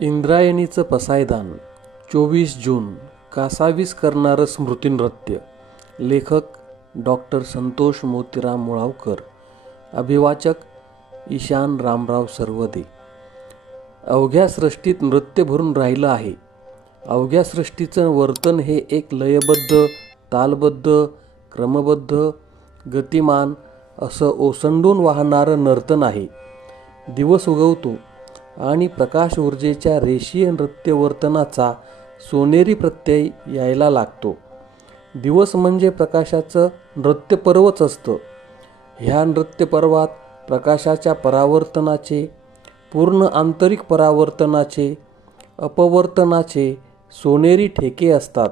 इंद्रायणीचं पसायदान चोवीस जून कासावीस करणारं स्मृतिनृत्य. लेखक डॉक्टर संतोष मोतीराम मुळावकर. अभिवाचक ईशान रामराव सर्वदे. अवघ्या सृष्टीत नृत्य भरून राहिलं आहे. अवघ्या सृष्टीचं वर्तन हे एक लयबद्ध तालबद्ध क्रमबद्ध गतिमान असं ओसंडून वाहणारं नर्तन आहे. दिवस उगवतो आणि प्रकाश ऊर्जेच्या रेषीय नृत्यवर्तनाचा सोनेरी प्रत्यय यायला लागतो. दिवस म्हणजे प्रकाशाचं नृत्यपर्वच असतं. ह्या नृत्यपर्वात प्रकाशाच्या परावर्तनाचे पूर्ण आंतरिक परावर्तनाचे अपवर्तनाचे सोनेरी ठेके असतात.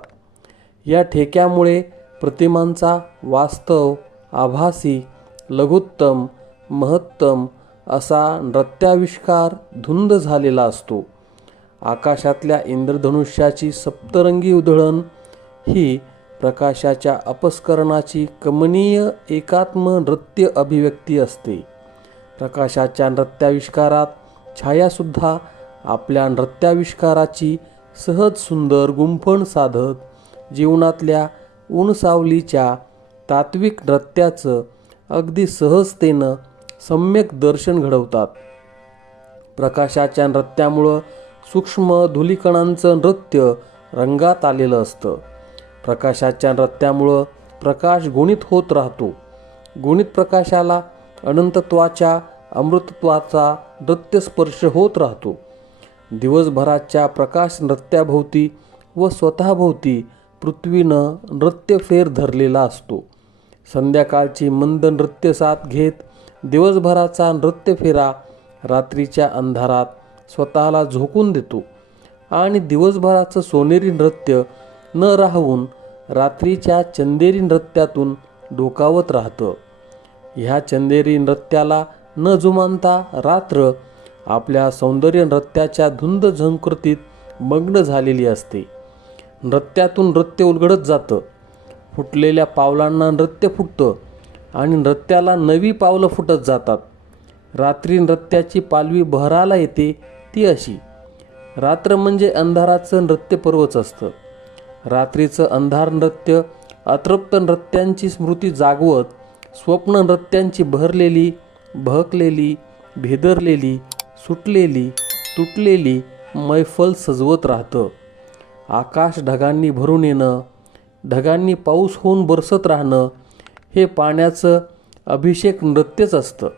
या ठेक्यामुळे प्रतिमांचा वास्तव आभासी लघुत्तम महत्तम असा नृत्याविष्कार धुंद झालेला असतो. आकाशातल्या इंद्रधनुष्याची सप्तरंगी उधळण ही प्रकाशाच्या अपस्करणाची कमनीय एकात्म नृत्य अभिव्यक्ती असते. प्रकाशाच्या नृत्याविष्कारात छायासुद्धा आपल्या नृत्याविष्काराची सहज सुंदर गुंफण साधत जीवनातल्या ऊनसावलीच्या तात्विक नृत्याचं अगदी सहजतेनं सम्यक दर्शन घडवतात. प्रकाशाच्या नृत्यामुळं सूक्ष्म धुलीकणांचं नृत्य रंगात आलेलं असतं. प्रकाशाच्या नृत्यामुळं प्रकाश गुणित होत राहतो. गुणित प्रकाशाला अनंतत्वाच्या अमृतत्वाचा नृत्यस्पर्श होत राहतो. दिवसभराच्या प्रकाश नृत्याभोवती व स्वतःभोवती पृथ्वीनं नृत्यफेर धरलेला असतो. संध्याकाळची मंद नृत्य साथ घेत दिवसभराचा नृत्य फेरा रात्रीच्या अंधारात स्वतःला झोकून देतो आणि दिवसभराचं सोनेरी नृत्य न राहून रात्रीच्या चंदेरी नृत्यातून डोकावत राहतं. ह्या चंदेरी नृत्याला न जुमानता रात्र आपल्या सौंदर्य नृत्याच्या धुंद झंकृतीत मग्न झालेली असते. नृत्यातून नृत्य उलगडत जातं. फुटलेल्या पावलांना नृत्य फुटतं. आणि नृत्याला नवी पावलं फुटत जातात. रात्री नृत्याची पालवी बहराला येते ती अशी. रात्र म्हणजे अंधाराचं नृत्यपर्वच असतं. रात्रीचं अंधार नृत्य अतृप्त नृत्यांची स्मृती जागवत स्वप्न नृत्यांची बहरलेली बहकलेली भेदरलेली सुटलेली तुटलेली मैफल सजवत राहतं. आकाश ढगांनी भरून येणं ढगांनी पाऊस होऊन बरसत राहणं हे पाण्याचं अभिषेक नृत्यच असतं.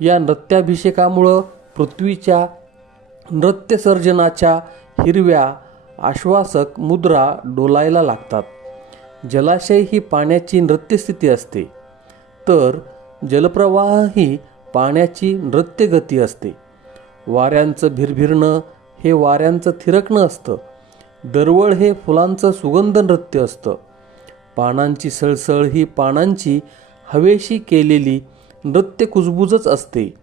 या नृत्याभिषेकामुळं पृथ्वीच्या नृत्यसर्जनाच्या हिरव्या आश्वासक मुद्रा डोलायला लागतात. जलाशय ही पाण्याची नृत्यस्थिती असते. तर जलप्रवाह ही पाण्याची नृत्यगती असते. वाऱ्यांचं भिरभिरणं हे वाऱ्यांचं थिरकणं असतं. दरवळ हे फुलांचं सुगंध नृत्य असतं. पानांची सळसळ ही पानांची हवेशी केलेली नृत्य कुजबुजच असते.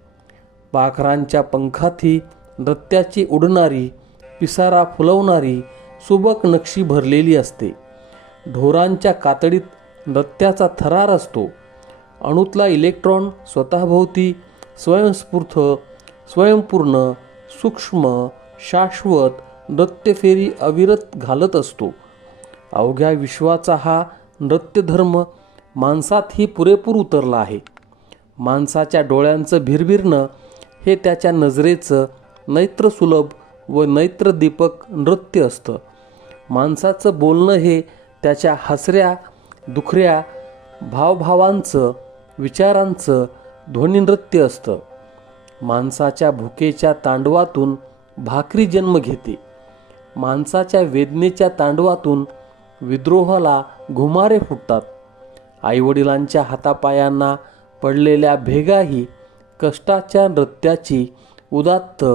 पाखरांच्या पंखात ही नृत्याची उडणारी पिसारा फुलवणारी सुबक नक्षी भरलेली असते. ढोरांच्या कातडीत नृत्याचा थरार असतो. अणूतला इलेक्ट्रॉन स्वतःभोवती स्वयंस्फूर्त स्वयंपूर्ण सूक्ष्म शाश्वत नृत्यफेरी अविरत घालत असतो. अवघ्या विश्वाचा हा नृत्यधर्म माणसातही पुरेपूर उतरला आहे. माणसाच्या डोळ्यांचं भिरभिरणं हे त्याच्या नजरेचं नैत्रसुलभ व नैत्रदीपक नृत्य असतं. माणसाचं बोलणं हे त्याच्या हसऱ्या दुखऱ्या भावभावांचं विचारांचं ध्वनिनृत्य असतं. माणसाच्या भुकेच्या तांडवातून भाकरी जन्म घेते. माणसाच्या वेदनेच्या तांडवातून विद्रोहाला घुमारे फुटतात. आईवडिलांच्या हातापायांना पडलेल्या भेगाही कष्टाच्या नृत्याची उदात्त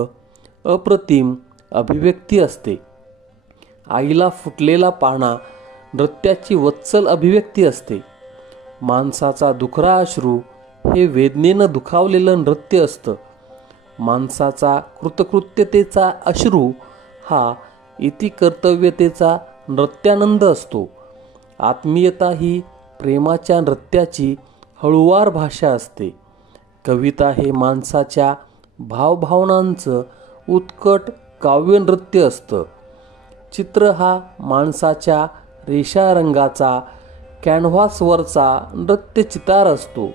अप्रतिम अभिव्यक्ती असते. आईला फुटलेला पाना नृत्याची वत्सल अभिव्यक्ती असते. माणसाचा दुखरा अश्रू हे वेदनेनं दुखावलेलं नृत्य असतं. माणसाचा कृतकृत्यतेचा अश्रू हा इति कर्तव्यतेचा नृत्यानंद असतो. आत्मीयता ही प्रेमाच्या नृत्याची हळुवार भाषा असते. कविता हे माणसाच्या भावभावनांचं उत्कट काव्यनृत्य असतं. चित्र हा माणसाच्या रेषा रंगाचा कॅनव्हासवरचा नृत्यचितार असतो.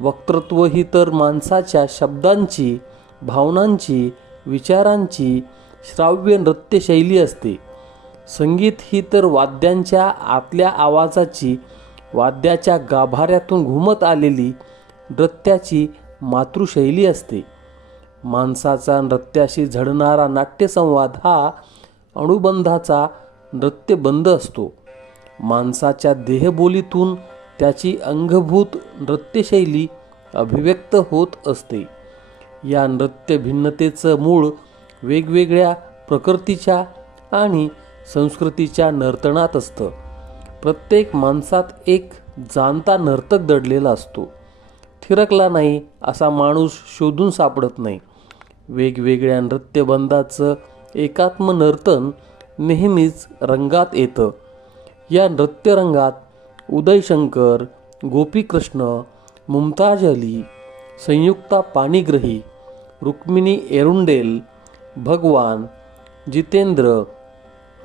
वक्तृत्व ही तर माणसाच्या शब्दांची भावनांची विचारांची श्राव्य नृत्यशैली असते. संगीत ही तर वाद्यांच्या आतल्या आवाजाची वाद्याच्या गाभाऱ्यातून घुमत आलेली नृत्याची मातृशैली असते. माणसाचा नृत्याशी झडणारा नाट्यसंवाद हा अणुबंधाचा नृत्यबंध असतो. माणसाच्या देहबोलीतून त्याची अंगभूत नृत्यशैली अभिव्यक्त होत असते. या नृत्य भिन्नतेचं मूळ वेगवेगळ्या प्रकृतीच्या आणि संस्कृतीच्या नर्तनात असतं. प्रत्येक माणसात एक जाणता नर्तक दडलेला असतो. थिरकला नाही असा माणूस शोधून सापडत नाही. वेगवेगळ्या नृत्यबंधाचं एकात्म नर्तन नेहमीच रंगात येतं. या नृत्यरंगात उदयशंकर गोपीकृष्ण मुमताज अली संयुक्ता पाणिग्रही रुक्मिणी एरुंडेल भगवान जितेंद्र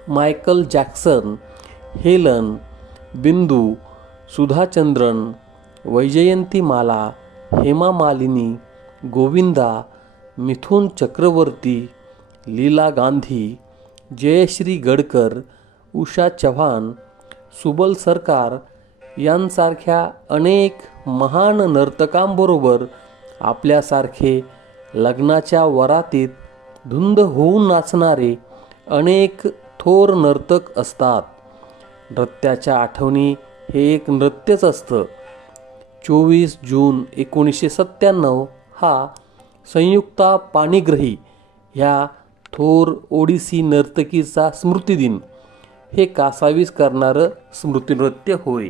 मायकल जॅक्सन हेलन बिंदू सुधाचंद्रन वैजयंती माला हेमा मालिनी गोविंदा मिथुन चक्रवर्ती लीला गांधी जयश्री गडकर उषा चव्हाण सुबल सरकार यांसारख्या अनेक महान नर्तकांबरोबर आपल्यासारखे लग्नाच्या वरातीत धुंद होऊन नाचणारे अनेक थोर नर्तक असतात. नृत्याच्या आठवणी हे एक नृत्यच असतं. चोवीस जून एकोणीसशे सत्त्याण्णव हा संयुक्ता पाणिग्रही ह्या थोर ओडिसी नर्तकीचा स्मृतिदिन. हे कासावीस करणारं स्मृतिनृत्य होय.